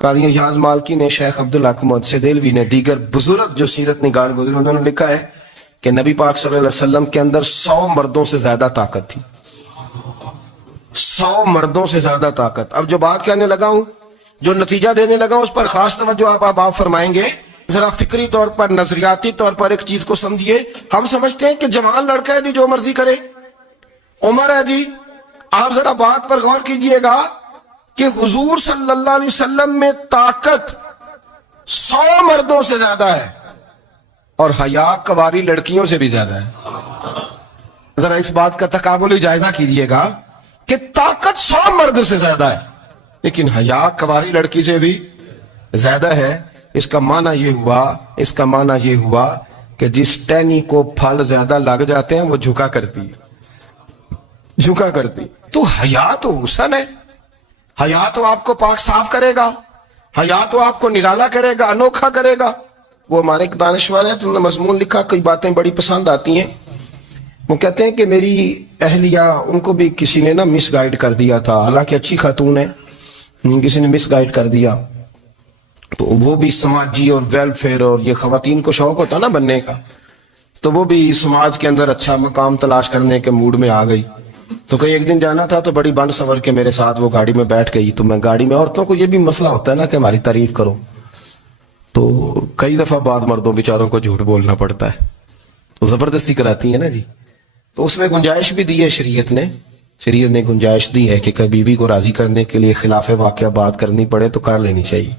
قاضی ایاز مالکی نے، شیخ عبدالحق محدث دہلوی نے، دیگر بزرگ جو سیرت نگار گزرے، انہوں نے لکھا ہے کہ نبی پاک صلی اللہ علیہ وسلم کے اندر 100 مردوں سے زیادہ طاقت تھی. 100 مردوں سے زیادہ طاقت. اب جو بات کہنے لگا ہوں، جو نتیجہ دینے لگا ہوں، اس پر خاص توجہ آپ فرمائیں گے. ذرا فکری طور پر، نظریاتی طور پر ایک چیز کو سمجھیے. ہم سمجھتے ہیں کہ جوان لڑکا ہے جی، جو مرضی کرے، عمر ہے جی. آپ ذرا بات پر غور کیجئے گا کہ حضور صلی اللہ علیہ وسلم میں طاقت 100 مردوں سے زیادہ ہے اور حیا کواری لڑکیوں سے بھی زیادہ ہے. ذرا اس بات کا تقابلی جائزہ کیجئے گا کہ طاقت 100 مرد سے زیادہ ہے لیکن حیا کواری لڑکی سے بھی زیادہ ہے. اس کا معنی یہ ہوا کہ جس ٹہنی کو پھل زیادہ لگ جاتے ہیں وہ جھکا کرتی. تو حیا تو حسن ہے، حیا تو آپ کو پاک صاف کرے گا، حیا تو آپ کو نرالا کرے گا، انوکھا کرے گا. وہ ہمارے ایک دانشور ہے، تو مضمون لکھا، کئی باتیں بڑی پسند آتی ہیں. وہ کہتے ہیں کہ میری اہلیہ، ان کو بھی کسی نے مس گائیڈ کر دیا تھا، حالانکہ اچھی خاتون ہے، کسی نے مس گائیڈ کر دیا. تو وہ بھی سماجی اور ویلفیئر اور یہ خواتین کو شوق ہوتا نا بننے کا، تو وہ بھی سماج کے اندر اچھا مقام تلاش کرنے کے موڈ میں آ گئی. تو کہیں ایک دن جانا تھا تو بڑی بن سور کے میرے ساتھ وہ گاڑی میں بیٹھ گئی. تو میں گاڑی میں، عورتوں کو یہ بھی مسئلہ ہوتا ہے نا کہ ہماری تعریف کرو، تو کئی دفعہ بعد مردوں بیچاروں کو جھوٹ بولنا پڑتا ہے، تو زبردستی کراتی ہے نا جی. تو اس میں گنجائش بھی دی ہے شریعت نے گنجائش دی ہے کہ کبھی بیوی کو راضی کرنے کے لیے خلاف واقعہ بات کرنی پڑے تو کر لینی چاہیے.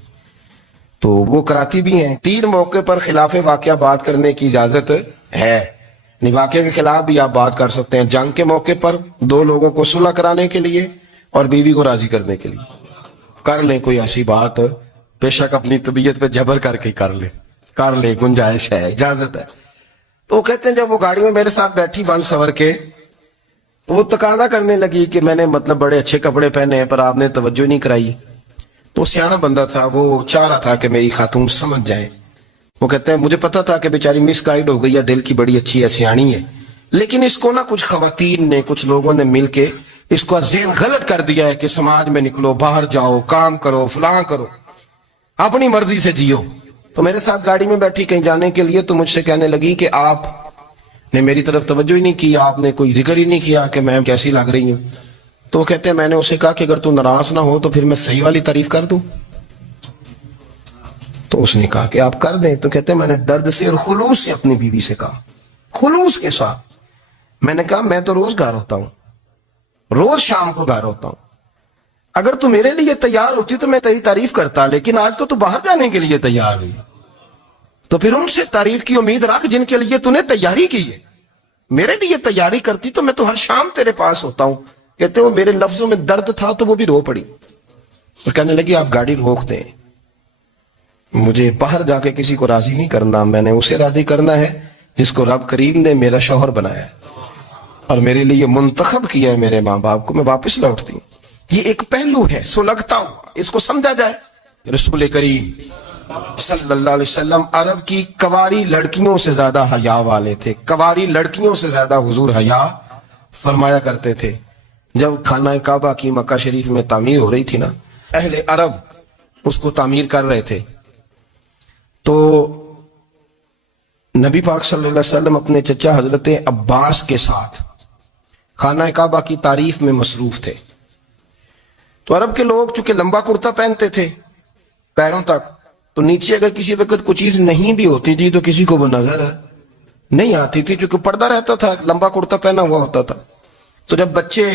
تو وہ کراتی بھی ہیں. 3 موقع پر خلاف واقعہ بات کرنے کی اجازت ہے. واقعے کے خلاف بھی آپ بات کر سکتے ہیں. جنگ کے موقع پر 2 لوگوں کو صلح کرانے کے لیے اور بیوی کو راضی کرنے کے لیے کر لیں کوئی ایسی بات، بے شک اپنی طبیعت پہ جبر کر کے کر لیں، گنجائش ہے، اجازت ہے. تو وہ کہتے ہیں جب وہ گاڑی میں میرے ساتھ بیٹھی بن سور کے، تو وہ تقاضا کرنے لگی کہ میں نے بڑے اچھے کپڑے پہنے ہیں پر آپ نے توجہ نہیں کرائی. وہ سیاںا بندہ تھا، وہ چاہ رہا تھا کہ میری خاتون سمجھ جائے. وہ کہتے ہیں مجھے پتا تھا کہ بیچاری مس گائیڈ ہو گئی ہے، دل کی بڑی اچھی ہے، سیانی ہے، لیکن اس کو کچھ خواتین نے، کچھ لوگوں نے مل کے اس کو ذہن غلط کر دیا ہے کہ سماج میں نکلو، باہر جاؤ، کام کرو، فلاں کرو، اپنی مرضی سے جیو. تو میرے ساتھ گاڑی میں بیٹھی کہیں جانے کے لیے، تو مجھ سے کہنے لگی کہ آپ نے میری طرف توجہ ہی نہیں کی، آپ نے کوئی ذکر ہی نہیں کیا کہ میں کیسی لگ رہی ہوں. تو وہ کہتے ہیں میں نے اسے کہا کہ اگر تو ناراض نہ ہو تو پھر میں صحیح والی تعریف کر دوں. تو اس نے کہا کہ آپ کر دیں. تو کہتے ہیں میں نے درد سے اور خلوص سے اپنی بیوی سے کہا، خلوص کے ساتھ میں نے کہا میں تو روز گھر ہوتا ہوں، روز شام کو گھر ہوتا ہوں، اگر تو میرے لیے تیار ہوتی تو میں تیری تعریف کرتا، لیکن آج تو باہر جانے کے لیے تیار ہوئی، تو پھر ان سے تعریف کی امید رکھ جن کے لیے تو نے تیاری کی ہے. میرے لیے تیاری کرتی تو میں تو ہر شام تیرے پاس ہوتا ہوں. کہتے وہ میرے لفظوں میں درد تھا تو وہ بھی رو پڑی اور کہنے لگی آپ گاڑی روک دیں، مجھے باہر جا کے کسی کو راضی نہیں کرنا، میں نے اسے راضی کرنا ہے جس کو رب کریم نے میرا شوہر بنایا ہے اور میرے لیے منتخب کیا ہے میرے ماں باپ کو. میں واپس لوٹتی ہوں. یہ ایک پہلو ہے سلگتا ہوا، اس کو سمجھا جائے. رسول کریم صلی اللہ علیہ وسلم عرب کی کواری لڑکیوں سے زیادہ حیا والے تھے. کواری لڑکیوں سے زیادہ حضور حیا فرمایا کرتے تھے. جب خانہ کعبہ کی مکہ شریف میں تعمیر ہو رہی تھی نا، اہل عرب اس کو تعمیر کر رہے تھے، تو نبی پاک صلی اللہ علیہ وسلم اپنے چچا حضرت عباس کے ساتھ خانہ کعبہ کی تعریف میں مصروف تھے. تو عرب کے لوگ چونکہ لمبا کرتا پہنتے تھے پیروں تک، تو نیچے اگر کسی وقت کوئی چیز نہیں بھی ہوتی تھی تو کسی کو وہ نظر نہیں آتی تھی، چونکہ پردہ رہتا تھا، لمبا کرتا پہنا ہوا ہوتا تھا. تو جب بچے،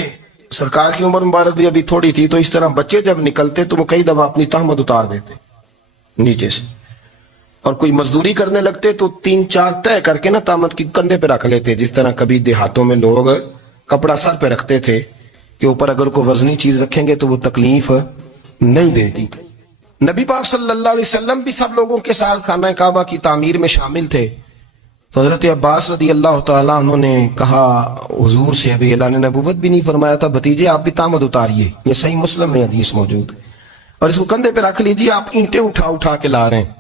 سرکار کی عمر مبارک بھی ابھی تھوڑی تھی، تو اس طرح بچے جب نکلتے تو وہ کئی دفعہ اپنی تہمت اتار دیتے نیچے سے، اور کوئی مزدوری کرنے لگتے تو 3-4 طے کر کے تہمت کی کندھے پہ رکھ لیتے، جس طرح کبھی دیہاتوں میں لوگ کپڑا سر پہ رکھتے تھے کہ اوپر اگر کوئی وزنی چیز رکھیں گے تو وہ تکلیف نہیں دے گی. نبی پاک صلی اللہ علیہ وسلم بھی سب لوگوں کے ساتھ خانہ کعبہ کی تعمیر میں شامل تھے. تو حضرت عباس رضی اللہ تعالیٰ انہوں نے کہا حضور سے، ابھی اللہ نے نبوت بھی نہیں فرمایا تھا، بھتیجے آپ بھی تہمت اتاریے، یہ صحیح مسلم میں حدیث موجود ہے، اور اس کو کندھے پہ رکھ لیجیے، آپ اینٹیں اٹھا کے لا رہے ہیں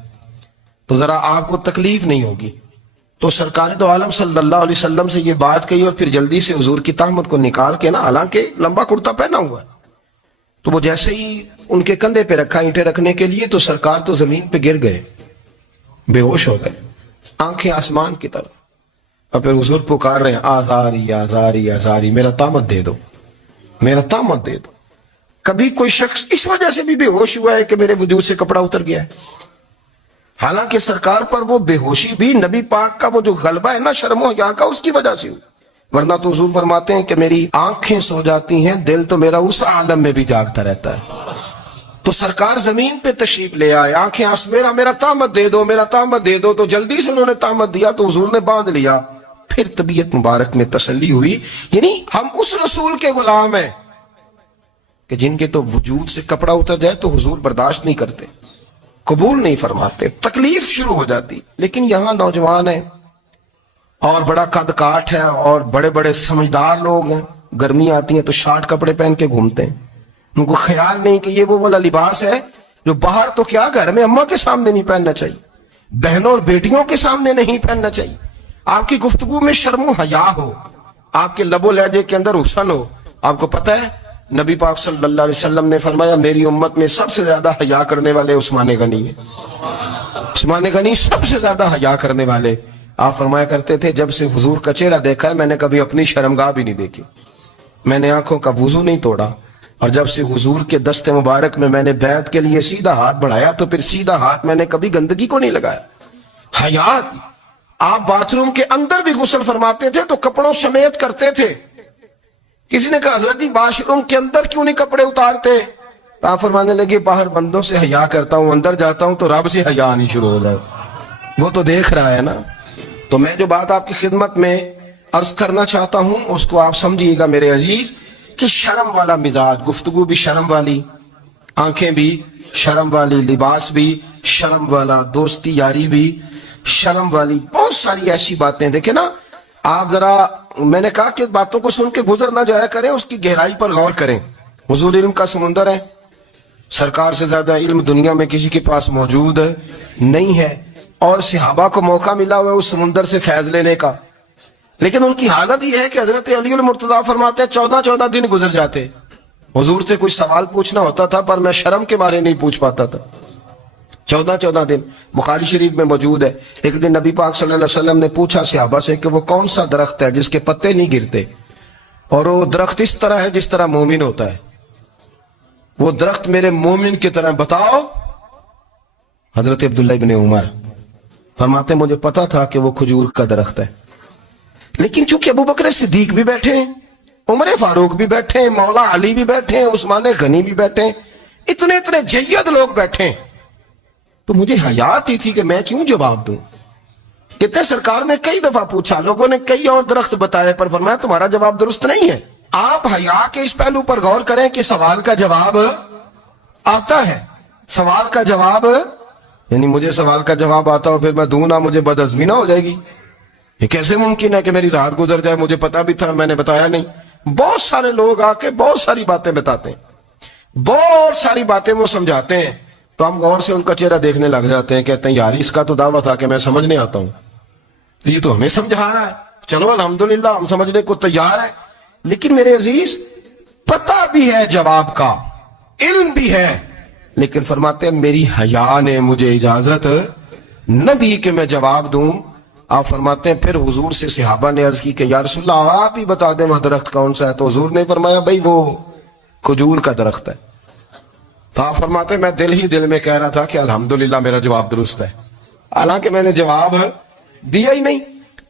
تو ذرا آپ کو تکلیف نہیں ہوگی. تو سرکار دو عالم صلی اللہ علیہ وسلم سے یہ بات کہی اور پھر جلدی سے حضور کی تہمت کو نکال کے حالانکہ لمبا کرتا پہنا ہوا ہے، تو وہ جیسے ہی ان کے کندھے پہ رکھا اینٹیں رکھنے کے لیے تو سرکار تو زمین پہ گر گئے، بے ہوش ہو گئے، آنکھیں آسمان کی طرف، اور پھر حضور پکار رہے ہیں آزاری آزاری آزاری، میرا طامت دے دو، میرا طامت دے دو۔ کبھی کوئی شخص اس وجہ سے بھی بے ہوش ہوا ہے کہ میرے وجود سے کپڑا اتر گیا ہے؟ حالانکہ سرکار پر وہ بے ہوشی بھی نبی پاک کا وہ جو غلبہ ہے نا شرم و حیا کا، اس کی وجہ سے ہوئی، ورنہ تو حضور فرماتے ہیں کہ میری آنکھیں سو جاتی ہیں، دل تو میرا اس عالم میں بھی جاگتا رہتا ہے۔ تو سرکار زمین پہ تشریف لے آئے، آنکھیں میرا طامت دے دو، میرا طامت دے دو، تو جلدی سے انہوں نے طامت دیا تو حضور نے باندھ لیا، پھر طبیعت مبارک میں تسلی ہوئی۔ یعنی ہم اس رسول کے غلام ہیں کہ جن کے تو وجود سے کپڑا اتر جائے تو حضور برداشت نہیں کرتے، قبول نہیں فرماتے، تکلیف شروع ہو جاتی۔ لیکن یہاں نوجوان ہیں اور بڑا قد کاٹ ہے اور بڑے بڑے سمجھدار لوگ ہیں، گرمی آتی ہے تو شارٹ کپڑے پہن کے گھومتے ہیں، ان کو خیال نہیں کہ یہ وہ والا لباس ہے جو باہر تو کیا گھر میں اماں کے سامنے نہیں پہننا چاہیے، بہنوں اور بیٹیوں کے سامنے نہیں پہننا چاہیے۔ آپ کی گفتگو میں شرم و حیا ہو، آپ کے لب و لہجے کے اندر حسن ہو۔ آپ کو پتہ ہے نبی پاک صلی اللہ علیہ وسلم نے فرمایا میری امت میں سب سے زیادہ حیا کرنے والے عثمان غنی ہیں، عثمان غنی سب سے زیادہ حیا کرنے والے۔ آپ فرمایا کرتے تھے جب سے حضور کا چہرہ دیکھا ہے میں نے کبھی اپنی شرمگاہ بھی نہیں دیکھی، میں نے آنکھوں کا وضو نہیں توڑا، اور جب سے حضور کے دست مبارک میں نے بیعت کے لیے سیدھا ہاتھ بڑھایا تو پھر سیدھا ہاتھ میں نے کبھی گندگی کو نہیں لگایا۔ حیا، آپ باتھ روم کے اندر بھی غسل فرماتے تھے تو کپڑوں سمیت کرتے تھے۔ کسی نے کہا حضرت جی واش روم کے اندر کیوں نہیں کپڑے اتارتے؟ آپ فرمانے لگے باہر بندوں سے حیا کرتا ہوں، اندر جاتا ہوں تو رب سے حیا نہیں شروع ہو جاتا، وہ تو دیکھ رہا ہے نا۔ تو میں جو بات آپ کی خدمت میں عرض کرنا چاہتا ہوں اس کو آپ سمجھیے گا میرے عزیز، کہ شرم والا مزاج، گفتگو بھی شرم والی، آنکھیں بھی شرم والی، لباس بھی شرم والا، دوستی یاری بھی شرم والی، بہت ساری ایسی باتیں۔ دیکھیں نا آپ ذرا، میں نے کہا کہ باتوں کو سن کے گزر نہ جایا کریں، اس کی گہرائی پر غور کریں۔ حضور علم کا سمندر ہے، سرکار سے زیادہ علم دنیا میں کسی کے پاس موجود نہیں ہے، اور صحابہ کو موقع ملا ہوا ہے اس سمندر سے فیض لینے کا، لیکن ان کی حالت یہ ہے کہ حضرت علی المرتضیٰ فرماتے ہیں 14 دن گزر جاتے، حضور سے کوئی سوال پوچھنا ہوتا تھا پر میں شرم کے مارے نہیں پوچھ پاتا تھا۔ 14 دن بخاری شریف میں موجود ہے۔ ایک دن نبی پاک صلی اللہ علیہ وسلم نے پوچھا صحابہ سے کہ وہ کون سا درخت ہے جس کے پتے نہیں گرتے، اور وہ درخت اس طرح ہے جس طرح مومن ہوتا ہے، وہ درخت میرے مومن کی طرح بتاؤ۔ حضرت عبداللہ ابن عمر فرماتے ہیں مجھے پتا تھا کہ وہ کھجور کا درخت ہے، لیکن چونکہ ابو بکر صدیق بھی بیٹھے ہیں، عمر فاروق بھی بیٹھے ہیں، مولا علی بھی بیٹھے ہیں، عثمان غنی بھی بیٹھے ہیں، اتنے جید لوگ بیٹھے ہیں، تو مجھے حیا آتی تھی کہ میں کیوں جواب دوں۔ کہتے سرکار نے کئی دفعہ پوچھا، لوگوں نے کئی اور درخت بتائے، پر فرمایا تمہارا جواب درست نہیں ہے۔ آپ حیا کے اس پہلو پر غور کریں کہ سوال کا جواب آتا ہے، سوال کا جواب، یعنی مجھے سوال کا جواب آتا ہو پھر میں دوں نہ، مجھے بدعزمی نہ ہو جائے گی؟ یہ کیسے ممکن ہے کہ میری رات گزر جائے، مجھے پتا بھی تھا میں نے بتایا نہیں؟ بہت سارے لوگ آ کے بہت ساری باتیں بتاتے ہیں، بہت ساری باتیں وہ سمجھاتے ہیں، تو ہم غور سے ان کا چہرہ دیکھنے لگ جاتے ہیں، کہتے ہیں یار اس کا تو دعویٰ تھا کہ میں سمجھنے آتا ہوں، تو یہ تو ہمیں سمجھا رہا ہے، چلو الحمدللہ ہم سمجھنے کو تیار ہیں۔ لیکن میرے عزیز پتہ بھی ہے جواب کا، علم بھی ہے، لیکن فرماتے ہیں میری حیا نے مجھے اجازت نہ دی کہ میں جواب دوں۔ آپ فرماتے ہیں پھر حضور سے صحابہ نے عرض کی کہ یا رسول اللہ آپ ہی بتا دیں وہ درخت کون سا ہے، تو حضور نے فرمایا بھائی وہ کھجور کا درخت ہے۔ تو آپ فرماتے ہیں میں دل میں کہہ رہا تھا کہ الحمدللہ میرا جواب درست ہے، حالانکہ میں نے جواب دیا ہی نہیں۔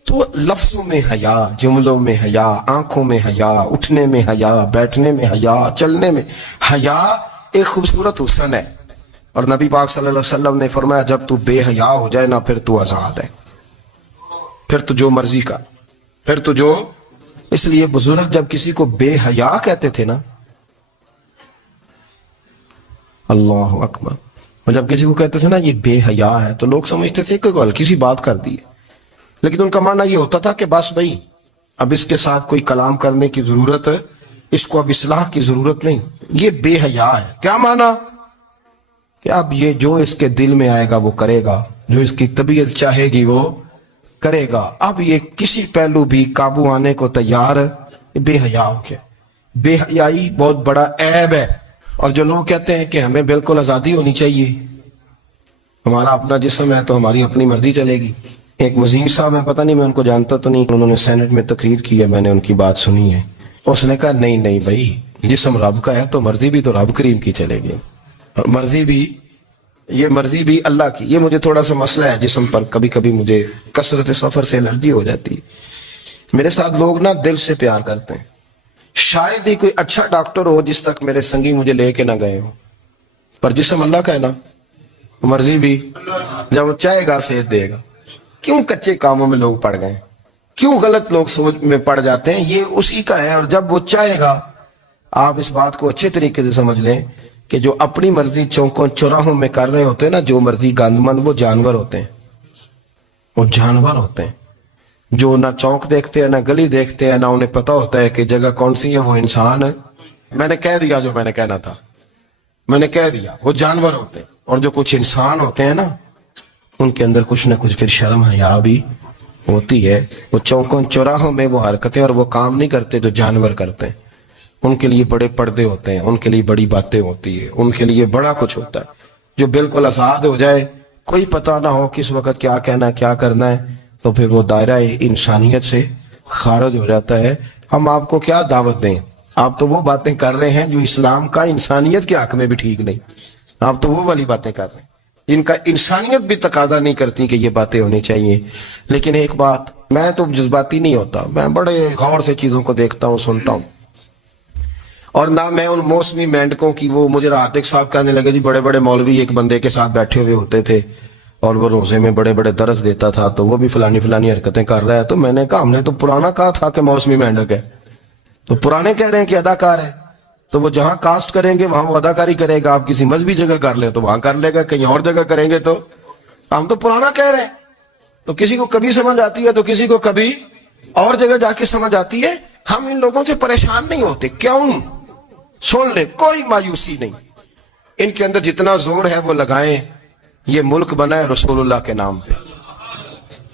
تو لفظوں میں حیا، جملوں میں حیا، آنکھوں میں حیا، اٹھنے میں حیا، بیٹھنے میں حیا، چلنے میں حیا ایک خوبصورت حسن ہے، اور نبی پاک صلی اللہ علیہ وسلم نے فرمایا جب تو بے حیا ہو جائے نا پھر تو آزاد ہے، پھر تو جو مرضی کا، پھر تو جو۔ اس لیے بزرگ جب کسی کو بے حیا کہتے تھے نا، اللہ اکبر، اور جب کسی کو کہتے تھے نا یہ بے حیا ہے تو لوگ سمجھتے تھے کہ ہلکی سی بات کر دی ہے، لیکن ان کا معنی یہ ہوتا تھا کہ بس بھائی اب اس کے ساتھ کوئی کلام کرنے کی ضرورت ہے، اس کو اب اصلاح کی ضرورت نہیں، یہ بے حیا ہے۔ کیا معنی؟ کہ اب یہ جو اس کے دل میں آئے گا وہ کرے گا، جو اس کی طبیعت چاہے گی وہ کرے گا، اب یہ کسی پہلو بھی قابو آنے کو تیار ہے، بے حیا ہو گیا۔ بے حیائی بہت بڑا عیب ہے، اور جو لوگ کہتے ہیں کہ ہمیں بالکل آزادی ہونی چاہیے، ہمارا اپنا جسم ہے تو ہماری اپنی مرضی چلے گی. ایک وزیر صاحب ہیں، پتہ نہیں میں ان کو جانتا تو نہیں، انہوں نے سینٹ میں تقریر کی ہے، میں نے ان کی بات سنی ہے. اس نے کہا نہیں نہیں بھائی، جسم رب کا ہے تو مرضی بھی تو رب کریم کی چلے گی، اور مرضی بھی اللہ کی. یہ مجھے تھوڑا سا مسئلہ ہے جسم پر، کبھی کبھی مجھے کثرت سفر سے الرجی ہو جاتی ہے. میرے ساتھ لوگ نا دل سے پیار کرتے ہیں. شاید ہی کوئی اچھا ڈاکٹر ہو جس تک میرے سنگی مجھے لے کے نہ گئے ہو، پر جسم اللہ کا ہے نا، مرضی بھی جب وہ چاہے گا صحت دے گا. کیوں کچے کاموں میں لوگ پڑ گئے، کیوں غلط لوگ سوچ میں پڑ جاتے ہیں؟ یہ اسی کا ہے، اور جب وہ چاہے گا. آپ اس بات کو اچھے طریقے سے سمجھ لیں کہ جو اپنی مرضی چوکوں چوراہوں میں کر رہے ہوتے ہیں نا، جو مرضی گاندمند، وہ جانور ہوتے ہیں. وہ جانور ہوتے ہیں جو نہ چوک دیکھتے ہیں، نہ گلی دیکھتے ہیں، نہ انہیں پتہ ہوتا ہے کہ جگہ کون سی ہے. وہ انسان ہے. میں نے کہہ دیا جو میں نے کہنا تھا، میں نے کہہ دیا. وہ جانور ہوتے ہیں. اور جو کچھ انسان ہوتے ہیں نا، ان کے اندر کچھ نہ کچھ پھر شرم حیا بھی ہوتی ہے. وہ چوکوں چوراہوں میں وہ حرکتیں اور وہ کام نہیں کرتے جو جانور کرتے ہیں. ان کے لیے بڑے پردے ہوتے ہیں، ان کے لیے بڑی باتیں ہوتی ہے، ان کے لیے بڑا کچھ ہوتا ہے. جو بالکل آزاد ہو جائے، کوئی پتہ نہ ہو کس وقت کیا کہنا ہے کیا کرنا ہے، تو پھر وہ دائرہ انسانیت سے خارج ہو جاتا ہے. ہم آپ کو کیا دعوت دیں؟ آپ تو وہ باتیں کر رہے ہیں جو اسلام کا انسانیت کے حق میں بھی ٹھیک نہیں. آپ تو وہ والی باتیں کر رہے ہیں جن کا انسانیت بھی تقاضا نہیں کرتی کہ یہ باتیں ہونی چاہیے. لیکن ایک بات، میں تو جذباتی نہیں ہوتا، میں بڑے غور سے چیزوں کو دیکھتا ہوں، سنتا ہوں. اور نہ میں ان موسمی مینڈکوں کی، وہ مجھے رات ایک صاحب کہنے لگے جی بڑے بڑے مولوی ایک بندے کے ساتھ بیٹھے ہوئے ہوتے تھے اور وہ روزے میں بڑے بڑے درس دیتا تھا تو وہ بھی فلانی حرکتیں کر رہا ہے. تو میں نے کہا ہم نے تو پرانا کہا تھا کہ موسمی مینڈک ہے، تو پرانے کہہ رہے ہیں کہ اداکار ہے. تو وہ جہاں کاسٹ کریں گے وہاں وہ اداکاری کرے گا. آپ کسی مذہبی جگہ کر لیں تو وہاں کر لے گا، کہیں اور جگہ کریں گے تو ہم تو پرانا کہہ رہے ہیں. تو کسی کو کبھی سمجھ آتی ہے تو کسی کو کبھی اور جگہ جا کے سمجھ آتی ہے. ہم ان لوگوں سے پریشان نہیں ہوتے. کیوں؟ سن لیں، کوئی مایوسی نہیں. ان کے اندر جتنا زور ہے وہ لگائیں. یہ ملک بنا ہے رسول اللہ کے نام پہ،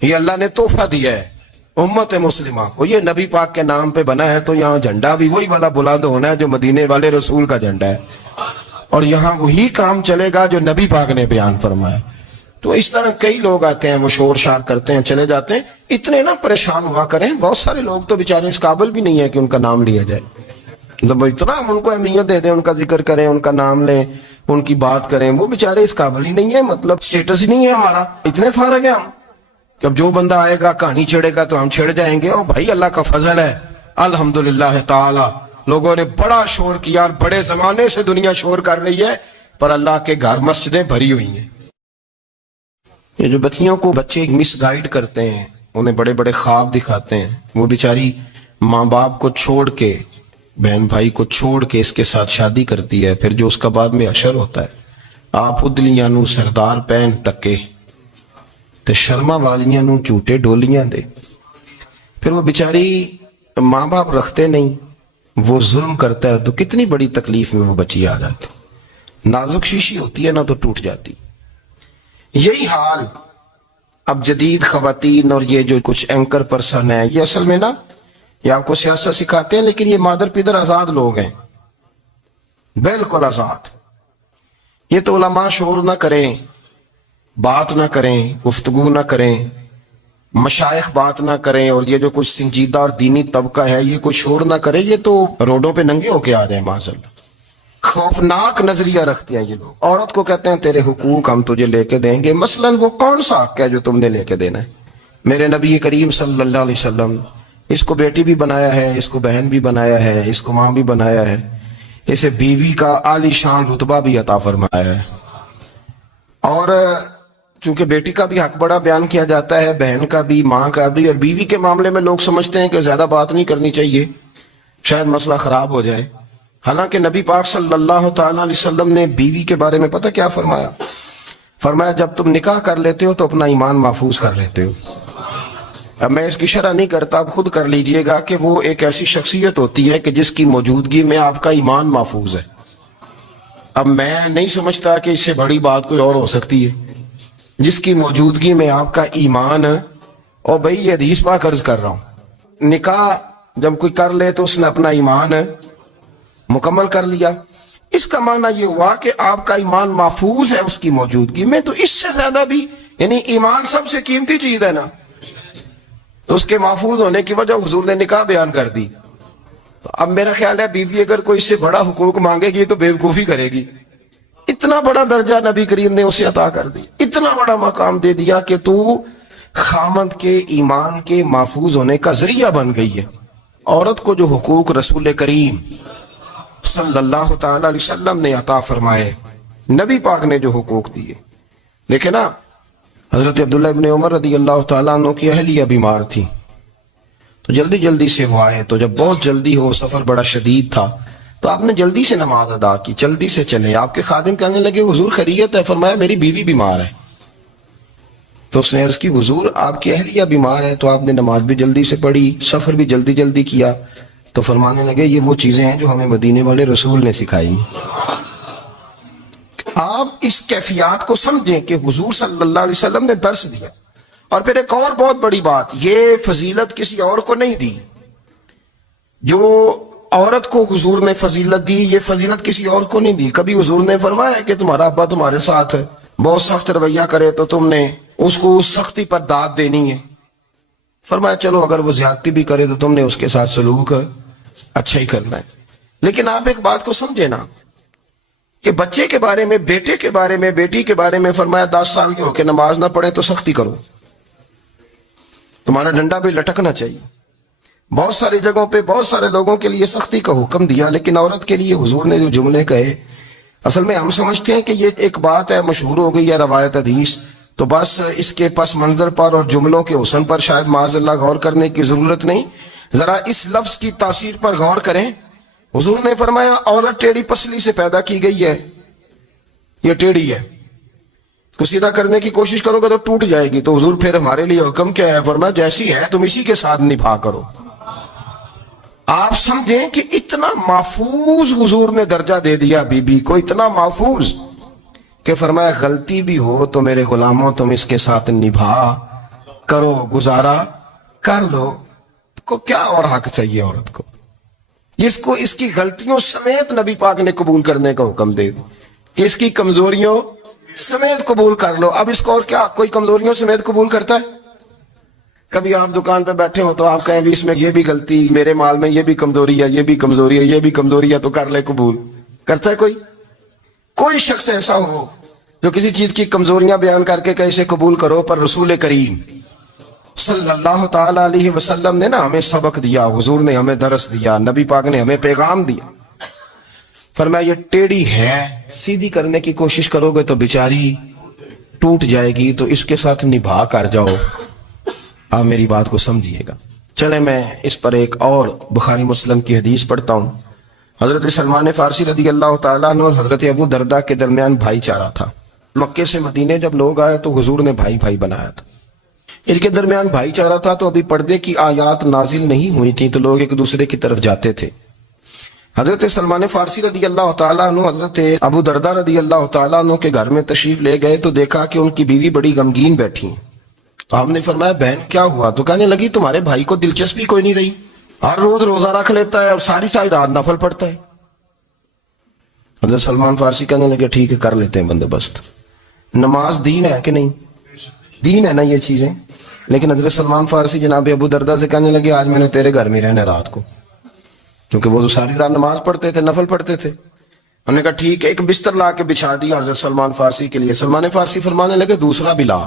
یہ اللہ نے تحفہ دیا ہے امت مسلمہ کو. یہ نبی پاک کے نام پہ بنا ہے تو یہاں جھنڈا بھی وہی والا بلند ہونا ہے جو مدینے والے رسول کا جھنڈا ہے، اور یہاں وہی کام چلے گا جو نبی پاک نے بیان فرمایا. تو اس طرح کئی لوگ آتے ہیں، وہ شور شار کرتے ہیں، چلے جاتے ہیں. اتنے نہ پریشان ہوا کریں. بہت سارے لوگ تو بیچارے اس قابل بھی نہیں ہے کہ ان کا نام لیا جائے. جب اتنا ہم ان کو اہمیت دے دیں، ان کا ذکر کریں، ان کا نام لیں، ان کی بات کریں، وہ بیچارے اس قابل ہی نہیں ہے. مطلب سٹیٹس ہی نہیں ہے ہمارا. اتنے فارغ ہیں ہم کہ اب جو بندہ آئے گا کہانی چھیڑے گا تو ہم چھیڑ جائیں گے. اور بھائی اللہ کا فضل ہے الحمدللہ تعالی، لوگوں نے بڑا شور کیا، اور بڑے زمانے سے دنیا شور کر رہی ہے، پر اللہ کے گھر مسجدیں بھری ہوئی ہیں. یہ جو بچیوں کو بچے مس گائیڈ کرتے ہیں، انہیں بڑے بڑے خواب دکھاتے ہیں، وہ بیچاری ماں باپ کو چھوڑ کے، بہن بھائی کو چھوڑ کے اس کے ساتھ شادی کرتی ہے. پھر جو اس کا بعد میں حشر ہوتا ہے، آپ ادلیاں نو سردار پہن تکے تے شرما والیاں نو جھوٹے ڈولیاں دے. پھر وہ بیچاری ماں باپ رکھتے نہیں، وہ ظلم کرتا ہے تو کتنی بڑی تکلیف میں وہ بچی آ جاتی. نازک شیشی ہوتی ہے نا تو ٹوٹ جاتی. یہی حال اب جدید خواتین اور یہ جو کچھ اینکر پرسن ہیں، یہ اصل میں نا یہ آپ کو سیاست سکھاتے ہیں، لیکن یہ مادر پیدر آزاد لوگ ہیں، بالکل آزاد. یہ تو علماء شور نہ کریں، بات نہ کریں، گفتگو نہ کریں، مشائخ بات نہ کریں، اور یہ جو کچھ سنجیدہ اور دینی طبقہ ہے یہ کوئی شور نہ کرے، یہ تو روڈوں پہ ننگے ہو کے آ جائیں. معاذاللہ خوفناک نظریہ رکھتے ہیں یہ لوگ. عورت کو کہتے ہیں تیرے حقوق ہم تجھے لے کے دیں گے. مثلاً وہ کون سا حق ہے جو تم نے لے کے دینا ہے؟ میرے نبی کریم صلی اللہ علیہ وسلم اس کو بیٹی بھی بنایا ہے، اس کو بہن بھی بنایا ہے، اس کو ماں بھی بنایا ہے، اسے بیوی کا عالی شان رتبہ بھی عطا فرمایا ہے. اور چونکہ بیٹی کا بھی حق بڑا بیان کیا جاتا ہے، بہن کا بھی، ماں کا بھی. اور بیوی کے معاملے میں لوگ سمجھتے ہیں کہ زیادہ بات نہیں کرنی چاہیے، شاید مسئلہ خراب ہو جائے. حالانکہ نبی پاک صلی اللہ تعالی علیہ وسلم نے بیوی کے بارے میں پتہ کیا فرمایا؟ فرمایا جب تم نکاح کر لیتے ہو تو اپنا ایمان محفوظ کر لیتے ہو. اب میں اس کی شرح نہیں کرتا، اب خود کر لیجئے گا کہ وہ ایک ایسی شخصیت ہوتی ہے کہ جس کی موجودگی میں آپ کا ایمان محفوظ ہے. اب میں نہیں سمجھتا کہ اس سے بڑی بات کوئی اور ہو سکتی ہے، جس کی موجودگی میں آپ کا ایمان. اور بھائی یہ حدیث پاک عرض کر رہا ہوں، نکاح جب کوئی کر لے تو اس نے اپنا ایمان مکمل کر لیا. اس کا معنی یہ ہوا کہ آپ کا ایمان محفوظ ہے اس کی موجودگی میں، تو اس سے زیادہ بھی، یعنی ایمان سب سے قیمتی چیز ہے نا، تو اس کے محفوظ ہونے کی وجہ حضور نے نکاح بیان کر دی۔ تو اب میرا خیال ہے بیوی اگر کوئی اس سے بڑا حقوق مانگے گی تو بیوقوفی کرے گی۔ اتنا بڑا درجہ نبی کریم نے اسے عطا کر دی، اتنا بڑا مقام دے دیا کہ تو خامند کے ایمان کے محفوظ ہونے کا ذریعہ بن گئی ہے۔ عورت کو جو حقوق رسول کریم صلی اللہ تعالی علیہ وسلم نے عطا فرمائے، نبی پاک نے جو حقوق دیے، دیکھیں نا، حضرت عبداللہ ابن عمر رضی اللہ تعالیٰ عنہ کی اہلیہ بیمار تھی، تو جلدی جلدی سے وہ آئے، تو جب بہت جلدی ہو، سفر بڑا شدید تھا، تو آپ نے جلدی سے نماز ادا کی، جلدی سے چلے۔ آپ کے خادم کہنے لگے حضور خیریت ہے؟ فرمایا میری بیوی بیمار ہے۔ تو اس نے عرض کی حضور آپ کی اہلیہ بیمار ہے، تو آپ نے نماز بھی جلدی سے پڑھی، سفر بھی جلدی جلدی کیا۔ تو فرمانے لگے یہ وہ چیزیں ہیں جو ہمیں مدینے والے رسول نے سکھائی۔ آپ اس کیفیات کو سمجھیں کہ حضور صلی اللہ علیہ وسلم نے درس دیا۔ اور پھر ایک اور بہت بڑی بات، یہ فضیلت کسی اور کو نہیں دی، جو عورت کو حضور نے فضیلت دی، یہ فضیلت کسی اور کو نہیں دی۔ کبھی حضور نے فرمایا کہ تمہارا ابا تمہارے ساتھ ہے، بہت سخت رویہ کرے تو تم نے اس کو اس سختی پر داد دینی ہے۔ فرمایا چلو اگر وہ زیادتی بھی کرے تو تم نے اس کے ساتھ سلوک اچھا ہی کرنا ہے۔ لیکن آپ ایک بات کو سمجھے نا کہ بچے کے بارے میں، بیٹے کے بارے میں، بیٹی کے بارے میں فرمایا 10 سال کے ہو کے نماز نہ پڑھے تو سختی کرو، تمہارا ڈنڈا بھی لٹکنا چاہیے۔ بہت ساری جگہوں پہ بہت سارے لوگوں کے لیے سختی کا حکم دیا، لیکن عورت کے لیے حضور نے جو جملے کہے، اصل میں ہم سمجھتے ہیں کہ یہ ایک بات ہے، مشہور ہو گئی ہے روایت حدیث، تو بس اس کے پس منظر پر اور جملوں کے حسن پر شاید معاذ اللہ غور کرنے کی ضرورت نہیں۔ ذرا اس لفظ کی تاثیر پر غور کریں۔ حضور نے فرمایا عورت ٹیڑھی پسلی سے پیدا کی گئی ہے، یہ ٹیڑھی ہے، تو سیدھا کرنے کی کوشش کرو گے تو ٹوٹ جائے گی۔ تو حضور پھر ہمارے لیے حکم کیا ہے؟ فرمایا جیسی ہے تم اسی کے ساتھ نبھا کرو۔ آپ سمجھیں کہ اتنا محفوظ حضور نے درجہ دے دیا بی بی کو، اتنا محفوظ کہ فرمایا غلطی بھی ہو تو میرے غلاموں تم اس کے ساتھ نبھا کرو، گزارا کر لو۔ کو کیا اور حق چاہیے عورت کو، جس کو اس کی غلطیوں سمیت نبی پاک نے قبول کرنے کا حکم دے دیا کہ اس کی کمزوریوں سمیت قبول کر لو۔ اب اس کو اور کیا کوئی کمزوریوں سمیت قبول کرتا ہے؟ کبھی آپ دکان پہ بیٹھے ہو تو آپ کہیں بھی اس میں یہ بھی غلطی، میرے مال میں یہ بھی کمزوری ہے، یہ بھی کمزوری ہے، یہ بھی کمزوری ہے، تو کر لے قبول؟ کرتا ہے کوئی؟ کوئی شخص ایسا ہو جو کسی چیز کی کمزوریاں بیان کر کے کہ اسے قبول کرو؟ پر رسول کریم صلی اللہ تعالی علیہ وسلم نے نا ہمیں سبق دیا، حضور نے ہمیں درس دیا، نبی پاک نے ہمیں پیغام دیا۔ فرمایا یہ ٹیڑھی ہے، سیدھی کرنے کی کوشش کرو گے تو بیچاری ٹوٹ جائے گی، تو اس کے ساتھ نبھا کر جاؤ۔ آپ میری بات کو سمجھیے گا۔ چلے میں اس پر ایک اور بخاری مسلم کی حدیث پڑھتا ہوں۔ حضرت سلمان فارسی رضی اللہ تعالیٰ عنہ اور حضرت ابو درداء کے درمیان بھائی چارہ تھا۔ مکے سے مدینے جب لوگ آئے تو حضور نے بھائی بھائی بنایا تھا، ان کے درمیان بھائی چارہ تھا، تو ابھی پردے کی آیات نازل نہیں ہوئی تھی، تو لوگ ایک دوسرے کی طرف جاتے تھے۔ حضرت سلمان فارسی رضی اللہ تعالیٰ عنہ حضرت ابو درداء رضی اللہ تعالیٰ عنہ کے گھر میں تشریف لے گئے تو دیکھا کہ ان کی بیوی بڑی غمگین بیٹھی ہیں۔ تو آپ نے فرمایا بہن کیا ہوا؟ تو کہنے لگی تمہارے بھائی کو دلچسپی کوئی نہیں رہی، ہر روز روزہ رکھ لیتا ہے اور ساری ساری رات نفل پڑھتا ہے۔ حضرت سلمان فارسی کہنے لگے ٹھیک ہے کر لیتے ہیں بندوبست۔ نماز دین ہے کہ نہیں؟ دین ہے نا یہ چیزیں۔ لیکن حضرت سلمان فارسی جناب ابو درداء سے کہنے لگے آج میں نے تیرے گھر میں رہنا رات کو، کیونکہ وہ تو ساری رات نماز پڑھتے تھے، نفل پڑھتے تھے۔ انہوں نے کہا ٹھیک ہے، ایک بستر لا کے بچھا دیا حضرت سلمان فارسی کے لیے۔ سلمان فارسی فرمانے لگے دوسرا بھی لا۔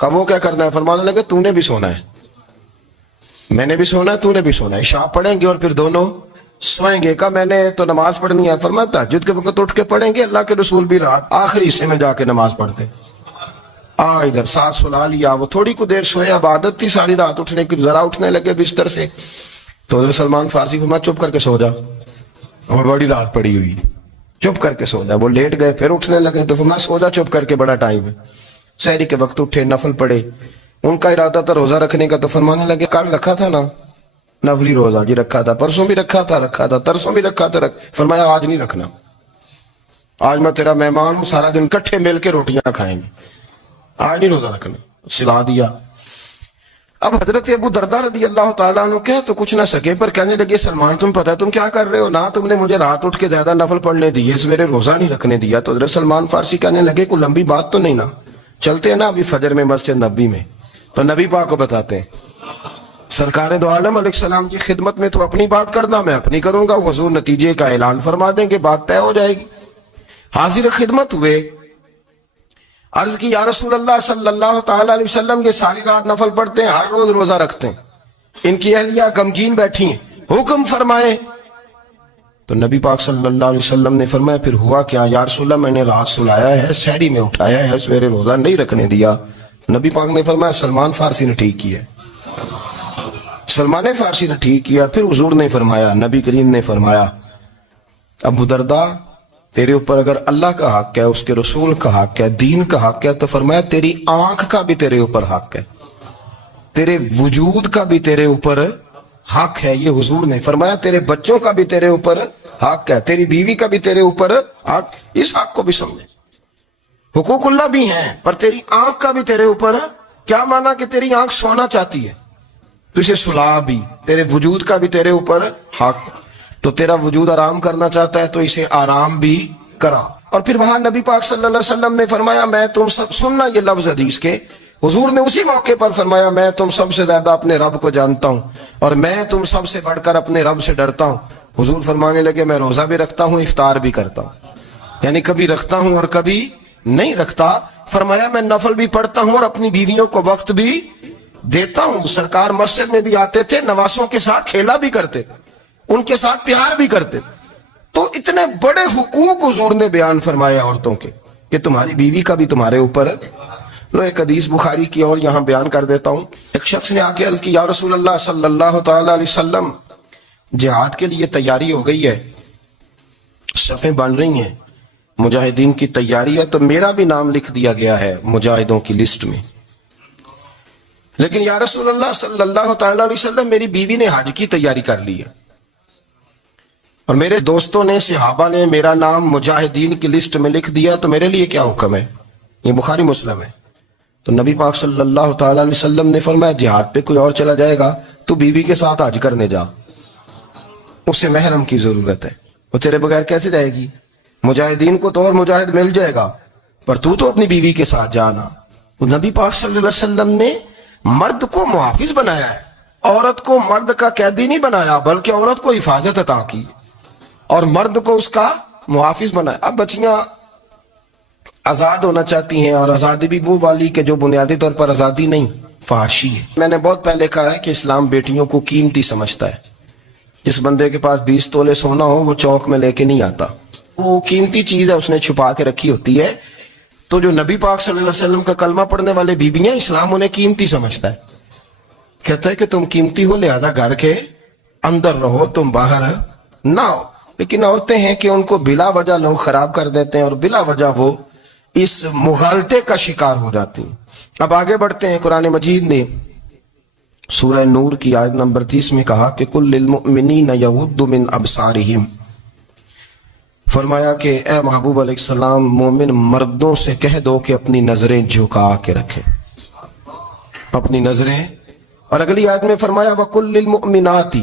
کہا وہ کیا کرنا ہے؟ فرمانے لگے تو نے بھی سونا ہے، میں نے بھی سونا ہے، تو نے بھی سونا ہے، عشاء پڑھیں گے اور پھر دونوں سوئیں گے۔ کہا میں نے تو نماز پڑھنی ہے۔ فرمایا تہجد کے وقت اٹھ کے پڑھیں گے، اللہ کے رسول بھی رات آخری حصے میں جا کے نماز پڑھتے۔ ادھر ساتھ سلا لیا، وہ تھوڑی کو دیر سوئے، اب عادت تھی ساری رات اٹھنے کی، ذرا اٹھنے لگے بستر سے تو حضرت سلمان فارسی فرمایا چپ کر کے سو جا، اور بڑی رات پڑی ہوئی، چپ کر کے سو جا۔ وہ لیٹ گئے، پھر اٹھنے لگے تو فرمایا سو جا چپ کر کے، بڑا ٹائم ہے۔ سحری کے وقت اٹھے، نفل پڑھے، ان کا ارادہ تھا روزہ رکھنے کا، تو فرمانے لگے کل رکھا تھا نا نفلی روزہ، جی رکھا تھا، پرسوں بھی رکھا تھا، ترسوں بھی رکھا تھا۔ فرمایا آج نہیں رکھنا، آج میں تیرا مہمان ہوں، سارا دن کٹھے مل کے روٹیاں کھائیں گے، آج نہیں روزہ رکھنا، سلا دیا۔ اب حضرت ابو دردہ رضی اللہ تعالیٰ عنہ کہہ تو کچھ نہ سکے، پر کہنے لگے سلمان تم پتہ تم کیا کر رہے ہو، نہ تم نے مجھے رات اٹھ کے زیادہ نفل پڑھنے دیے، سویرے روزہ نہیں رکھنے دیا۔ تو حضرت سلمان فارسی کہنے لگے کوئی لمبی بات تو نہیں نا، چلتے ہیں نا ابھی فجر میں مسجد نبی میں، تو نبی پاک کو بتاتے ہیں سرکار دو عالم علیہ السلام کی خدمت میں تو اپنی بات کرنا، میں اپنی کروں گا، حضور نتیجے کا اعلان فرما دیں گے، بات طے ہو جائے گی۔ حاضر خدمت ہوئے، عرض کی یا رسول اللہ صلی اللہ تعالی علیہ وسلم یہ ساری رات نفل پڑھتے ہیں، ہر روز روزہ رکھتے ہیں، ان کی اہلیہ غمگین بیٹھی ہیں، حکم فرمائے۔ تو نبی پاک صلی اللہ علیہ وسلم نے فرمایا پھر ہوا کیا؟ یا رسول اللہ میں نے رات سلایا ہے، سحری میں اٹھایا ہے، سویرے روزہ نہیں رکھنے دیا۔ نبی پاک نے فرمایا سلمان فارسی نے ٹھیک کیا، سلمان فارسی نے ٹھیک کیا۔ پھر حضور نے فرمایا، نبی کریم نے فرمایا ابو دردہ تیرے اوپر اگر اللہ کا حق ہے، اس کے رسول کا حق ہے، دین کا حق ہے، تو فرمایا تیری آنکھ کا بھی تیرے اوپر حق ہے، تیرے وجود کا بھی تیرے اوپر حق ہے، یہ حضور نے فرمایا، تیرے بچوں کا بھی تیرے اوپر حق ہے، تیری بیوی کا بھی تیرے اوپر حق، اس حق کو بھی سمجھے۔ حقوق اللہ بھی ہیں، پر تیری آنکھ کا بھی تیرے اوپر، کیا مانا کہ تیری آنکھ سونا چاہتی ہے تو اسے سلا بھی، تیرے وجود کا بھی تیرے اوپر حق، تو تیرا وجود آرام کرنا چاہتا ہے تو اسے آرام بھی کرا۔ اور پھر وہاں نبی پاک صلی اللہ علیہ وسلم نے فرمایا میں تم سب، سننا یہ لفظ حدیث کے، حضور نے اسی موقع پر فرمایا میں تم سب سے زیادہ اپنے رب کو جانتا ہوں اور میں تم سب سے بڑھ کر اپنے رب سے ڈرتا ہوں۔ حضور فرمانے لگے میں روزہ بھی رکھتا ہوں، افطار بھی کرتا ہوں، یعنی کبھی رکھتا ہوں اور کبھی نہیں رکھتا۔ فرمایا میں نفل بھی پڑھتا ہوں اور اپنی بیویوں کو وقت بھی دیتا ہوں۔ سرکار مسجد میں بھی آتے تھے، نواسوں کے ساتھ کھیلا بھی کرتے، ان کے ساتھ پیار بھی کرتے۔ تو اتنے بڑے حقوق حضور نے بیان فرمائے عورتوں کے کہ تمہاری بیوی کا بھی تمہارے اوپر۔ لو ایک حدیث بخاری کی اور یہاں بیان کر دیتا ہوں۔ ایک شخص نے آ کے عرض کی یا رسول اللہ صلی اللہ تعالی علیہ وسلم جہاد کے لیے تیاری ہو گئی ہے، صفیں بن رہی ہیں، مجاہدین کی تیاری ہے، تو میرا بھی نام لکھ دیا گیا ہے مجاہدوں کی لسٹ میں، لیکن یا رسول اللہ صلی اللہ تعالی علیہ وسلم میری بیوی نے حج کی تیاری کر لی ہے اور میرے دوستوں نے، صحابہ نے میرا نام مجاہدین کی لسٹ میں لکھ دیا، تو میرے لیے کیا حکم ہے؟ یہ بخاری مسلم ہے۔ تو نبی پاک صلی اللہ تعالی علیہ وسلم نے فرمایا جہاد پہ کوئی اور چلا جائے گا تو بیوی کے ساتھ حج کرنے جا، اسے محرم کی ضرورت ہے، وہ تیرے بغیر کیسے جائے گی؟ مجاہدین کو تو اور مجاہد مل جائے گا، پر تو اپنی بیوی کے ساتھ جانا۔ نبی پاک صلی اللہ علیہ وسلم نے مرد کو محافظ بنایا ہے، عورت کو مرد کا قیدی نہیں بنایا، بلکہ عورت کو حفاظت عطا کی اور مرد کو اس کا محافظ بنایا۔ اب بچیاں آزاد ہونا چاہتی ہیں، اور آزادی بھی وہ والی کہ جو بنیادی طور پر آزادی نہیں، فحاشی ہے۔ میں نے بہت پہلے کہا ہے کہ اسلام بیٹیوں کو قیمتی سمجھتا ہے، جس بندے کے پاس 20 تولے سونا ہو وہ چوک میں لے کے نہیں آتا، وہ قیمتی چیز ہے، اس نے چھپا کے رکھی ہوتی ہے۔ تو جو نبی پاک صلی اللہ علیہ وسلم کا کلمہ پڑھنے والے بیویاں، اسلام انہیں قیمتی سمجھتا ہے، کہتا ہے کہ تم قیمتی ہو لہذا گھر کے اندر رہو، تم باہر نہ ہو۔ لیکن عورتیں ہیں کہ ان کو بلا وجہ لوگ خراب کر دیتے ہیں اور بلا وجہ وہ اس مغالطے کا شکار ہو جاتی ہیں۔ اب آگے بڑھتے ہیں۔ قرآن مجید نے سورہ نور کی آیت نمبر 30 میں کہا کہ کل للمؤمنین یغضوا من ابصارہم، فرمایا کہ اے محبوب علیہ السلام مومن مردوں سے کہہ دو کہ اپنی نظریں جھکا کے رکھیں، اپنی نظریں۔ اور اگلی آیت میں فرمایا وَقُلْ لِلْمُؤْمِنَاتِ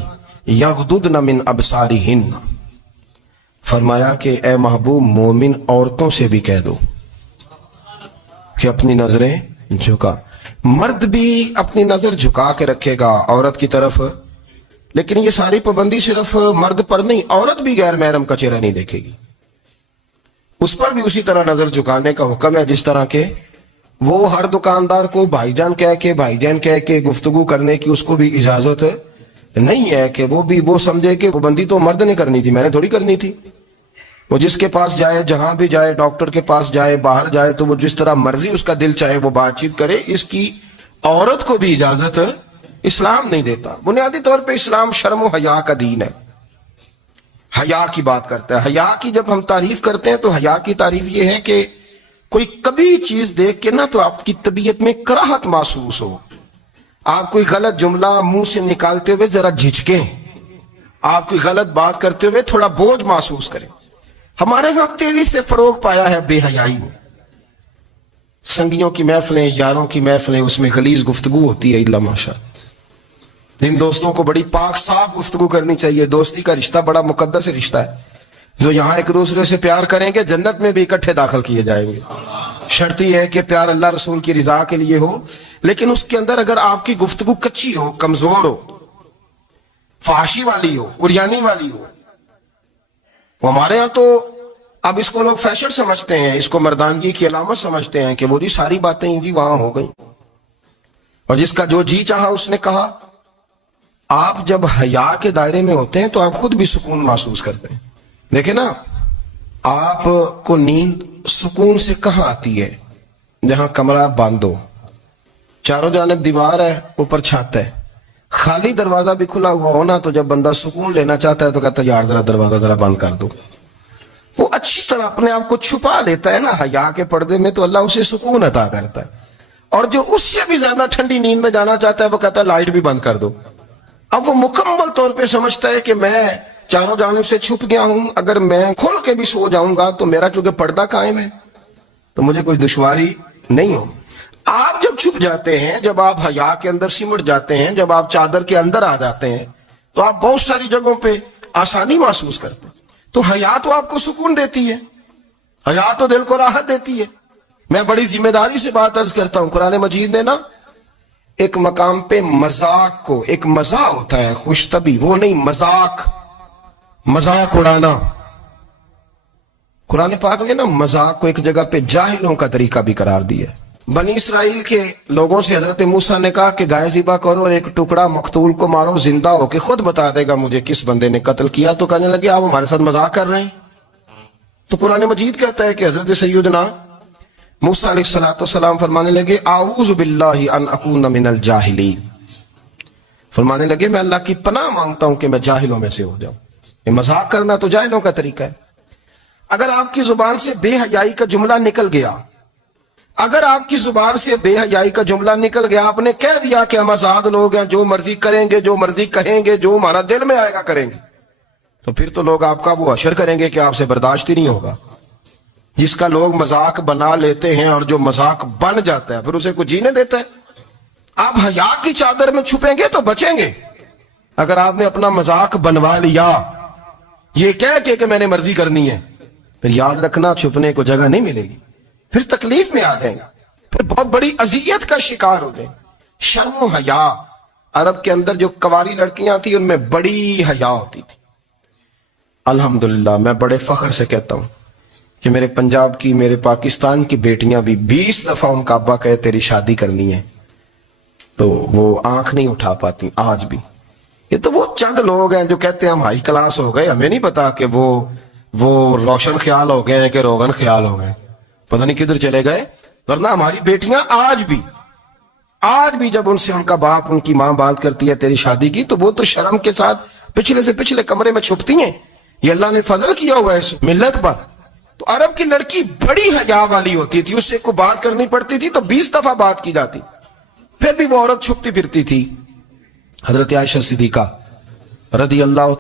يَغْضُضْنَ مِنْ أَبْصَارِهِنَّ، فرمایا کہ اے محبوب مومن عورتوں سے بھی کہہ دو کہ اپنی نظریں جھکا۔ مرد بھی اپنی نظر جھکا کے رکھے گا عورت کی طرف، لیکن یہ ساری پابندی صرف مرد پر نہیں، عورت بھی غیر محرم کا چہرہ نہیں دیکھے گی، اس پر بھی اسی طرح نظر جھکانے کا حکم ہے، جس طرح کہ وہ ہر دکاندار کو بھائی جان کہہ کے گفتگو کرنے کی اس کو بھی اجازت نہیں ہے کہ وہ سمجھے کہ پابندی تو مرد نے کرنی تھی، میں نے تھوڑی کرنی تھی۔ وہ جس کے پاس جائے، جہاں بھی جائے، ڈاکٹر کے پاس جائے، باہر جائے، تو وہ جس طرح مرضی اس کا دل چاہے وہ بات چیت کرے، اس کی عورت کو بھی اجازت اسلام نہیں دیتا۔ بنیادی طور پہ اسلام شرم و حیا کا دین ہے، حیا کی بات کرتا ہے۔ حیا کی جب ہم تعریف کرتے ہیں تو حیا کی تعریف یہ ہے کہ کوئی کبھی چیز دیکھ کے نہ تو آپ کی طبیعت میں کراہت محسوس ہو، آپ کوئی غلط جملہ منہ سے نکالتے ہوئے ذرا جھجکیں، آپ کوئی غلط بات کرتے ہوئے تھوڑا بوجھ محسوس کریں۔ ہمارے ہاں تیزی سے فروغ پایا ہے بے حیائی میں، سنگیوں کی محفلیں، یاروں کی محفلیں، اس میں غلیظ گفتگو ہوتی ہے، اللہ ماشاء اللہ۔ ان دوستوں کو بڑی پاک صاف گفتگو کرنی چاہیے. دوستی کا رشتہ بڑا مقدس رشتہ ہے. جو یہاں ایک دوسرے سے پیار کریں گے جنت میں بھی اکٹھے داخل کیے جائیں گے. شرط یہ ہے کہ پیار اللہ رسول کی رضا کے لیے ہو, لیکن اس کے اندر اگر آپ کی گفتگو کچی ہو, کمزور ہو, فحاشی والی ہو, عریانی والی ہو. ہمارے ہاں تو اب اس کو لوگ فیشن سمجھتے ہیں, اس کو مردانگی کی علامت سمجھتے ہیں کہ وہ جی ساری باتیں جی وہاں ہو گئی, اور جس کا جو جی چاہا اس نے کہا. آپ جب حیا کے دائرے میں ہوتے ہیں تو آپ خود بھی سکون محسوس کرتے ہیں. دیکھیں نا, آپ کو نیند سکون سے کہاں آتی ہے؟ جہاں کمرہ بند ہو, چاروں جانب دیوار ہے, اوپر چھت ہے, خالی دروازہ بھی کھلا ہوا ہونا تو جب بندہ سکون لینا چاہتا ہے تو کہتا ہے یار ذرا دروازہ ذرا بند کر دو. وہ اچھی طرح اپنے آپ کو چھپا لیتا ہے نا حیا کے پردے میں, تو اللہ اسے سکون عطا کرتا ہے. اور جو اس سے بھی زیادہ ٹھنڈی نیند میں جانا چاہتا ہے وہ کہتا ہے لائٹ بھی بند کر دو. اب وہ مکمل طور پہ سمجھتا ہے کہ میں چاروں جانب سے چھپ گیا ہوں, اگر میں کھل کے بھی سو جاؤں گا تو میرا چونکہ پردہ قائم ہے تو مجھے کوئی دشواری نہیں ہو. آپ جب چھپ جاتے ہیں, جب آپ حیا کے اندر سمٹ جاتے ہیں, جب آپ چادر کے اندر آ جاتے ہیں تو آپ بہت ساری جگہوں پہ آسانی محسوس کرتے ہیں. تو حیا تو آپ کو سکون دیتی ہے, حیا تو دل کو راحت دیتی ہے. میں بڑی ذمہ داری سے بات عرض کرتا ہوں, قرآن مجید نے نا ایک مقام پہ مذاق کو, ایک مزہ ہوتا ہے خوش طبی, وہ نہیں مذاق, مذاق اڑانا. قرآن پاک نے نا مذاق کو ایک جگہ پہ جاہلوں کا طریقہ بھی قرار دیا. بنی اسرائیل کے لوگوں سے حضرت موسیٰ نے کہا کہ گائے ذبح کرو اور ایک ٹکڑا مقتول کو مارو, زندہ ہو کے خود بتا دے گا مجھے کس بندے نے قتل کیا. تو کہنے لگے آپ ہمارے ساتھ مذاق کر رہے ہیں. تو قرآن مجید کہتا ہے کہ حضرت سیدنا موسیٰ علیہ السلام فرمانے لگے اعوذ باللہ ان اکون من الجاہلین. فرمانے لگے میں اللہ کی پناہ مانگتا ہوں کہ میں جاہلوں میں سے ہو جاؤں. یہ مذاق کرنا تو جاہلوں کا طریقہ ہے. اگر آپ کی زبان سے بے حیائی کا جملہ نکل گیا, اگر آپ کی زبان سے بے حیائی کا جملہ نکل گیا, آپ نے کہہ دیا کہ ہم آزاد لوگ ہیں, جو مرضی کریں گے, جو مرضی کہیں گے, جو ہمارا دل میں آئے گا کریں گے, تو پھر تو لوگ آپ کا وہ حشر کریں گے کہ آپ سے برداشت ہی نہیں ہوگا. جس کا لوگ مذاق بنا لیتے ہیں اور جو مذاق بن جاتا ہے پھر اسے کوئی جینے دیتا ہے. آپ حیا کی چادر میں چھپیں گے تو بچیں گے. اگر آپ نے اپنا مذاق بنوا لیا یہ کہہ کے کہ میں نے مرضی کرنی ہے, پھر یاد رکھنا چھپنے کو جگہ نہیں ملے گی, پھر تکلیف میں آ جائیں گے, پھر بہت بڑی اذیت کا شکار ہو جائیں. شرم و حیا, عرب کے اندر جو کواری لڑکیاں تھیں ان میں بڑی حیا ہوتی تھی. الحمدللہ میں بڑے فخر سے کہتا ہوں کہ میرے پنجاب کی, میرے پاکستان کی بیٹیاں بھی 20 دفعہ ان کا ابا کہے تیری شادی کرنی ہے تو وہ آنکھ نہیں اٹھا پاتی آج بھی. یہ تو وہ چند لوگ ہیں جو کہتے ہیں ہم ہائی کلاس ہو گئے, ہمیں نہیں پتا کہ وہ روشن خیال ہو گئے ہیں کہ روغن خیال ہو گئے, پتہ نہیں کدھر چلے گئے. ورنہ ہماری بیٹیاں آج بھی جب ان سے ان کا باپ, ان کی ماں بات کرتی ہے تیری شادی کی, تو وہ تو شرم کے ساتھ پچھلے سے پچھلے کمرے میں چھپتی ہیں. یہ اللہ نے فضل کیا ہوا ہے اس ملت پر. تو عرب کی لڑکی بڑی حیا والی ہوتی تھی, اس سے کوئی بات کرنی پڑتی تھی تو 20 دفعہ بات کی جاتی, پھر بھی وہ عورت چھپتی پھرتی تھی. حضرت عائشہ صدیقہ رضی اللہ